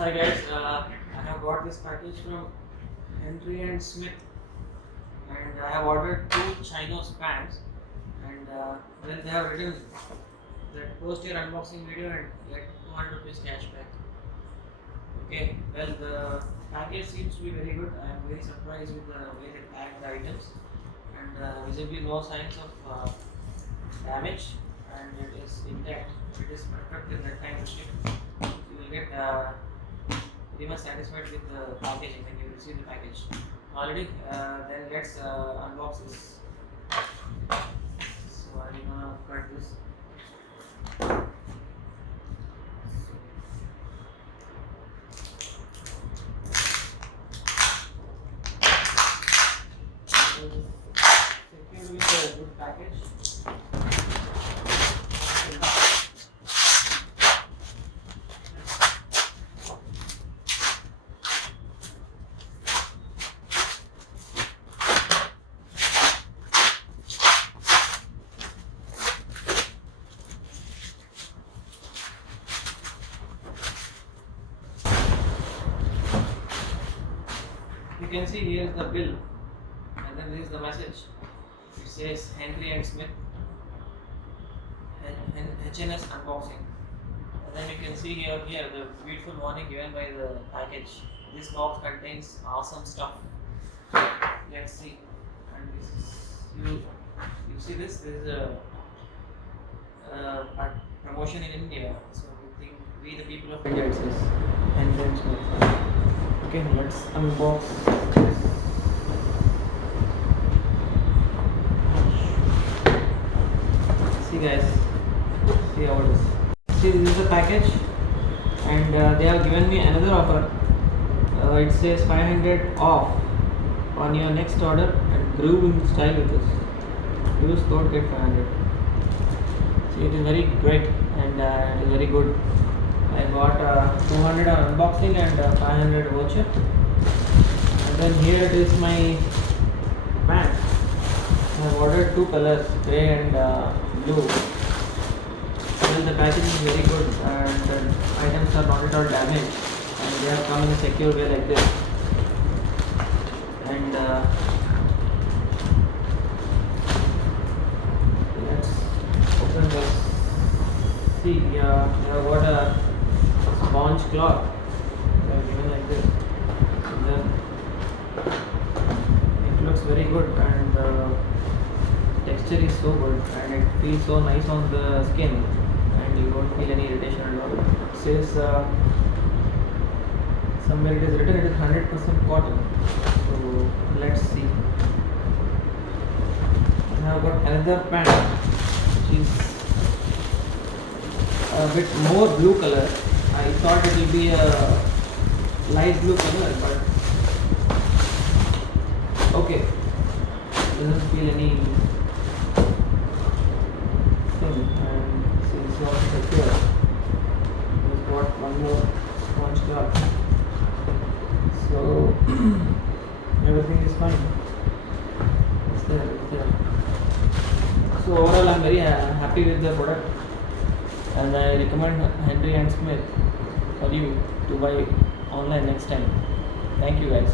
Hi guys, I have got this package from Henryandsmith and I have ordered 2 Chinos pants and then they have written that post your unboxing video and get 200 rupees cashback. Okay, well the package seems to be very good. I am very surprised with the way they packed the items and visibly no signs of damage and it is intact. It is perfect in that time of ship. You will get very much satisfied with the packaging when you receive the package. Already, then let's unbox this. So I'm gonna cut this. Secure with a good package. You can see here is the bill and then this is the message. It says Henryandsmith HNS unboxing, and then you can see here the beautiful warning given by the package. This box contains awesome stuff. Let's see. And this is you see this is a promotion in India, so we think we the people of India, it says Henryandsmith. Okay, let's unbox this. See guys, see how it is. See, this is the package and they have given me another offer. It says 500 off on your next order and groove in style with us. Use code get 500. See, it is very great and it is very good. I got 200 on unboxing and 500 voucher. And then here it is my pant. I have ordered 2 colors, grey and blue. Well, the packaging is very good and the items are not at all damaged and they have come in a secure way like this. And let's open this. See, we have got a sponge cloth. They are given like this. And then it looks very good and texture is so good and it feels so nice on the skin and you don't feel any irritation at all. It says somewhere it is written it is 100% cotton. So let's see. I have got another pant which is a bit more blue color. I thought it will be a light blue color, but okay, doesn't feel any thing and seems not secure. Just got one more sponge cloth, so everything is fine. It's there. So overall, I'm very happy with the product. And I recommend Henryandsmith for you to buy online next time. Thank you guys.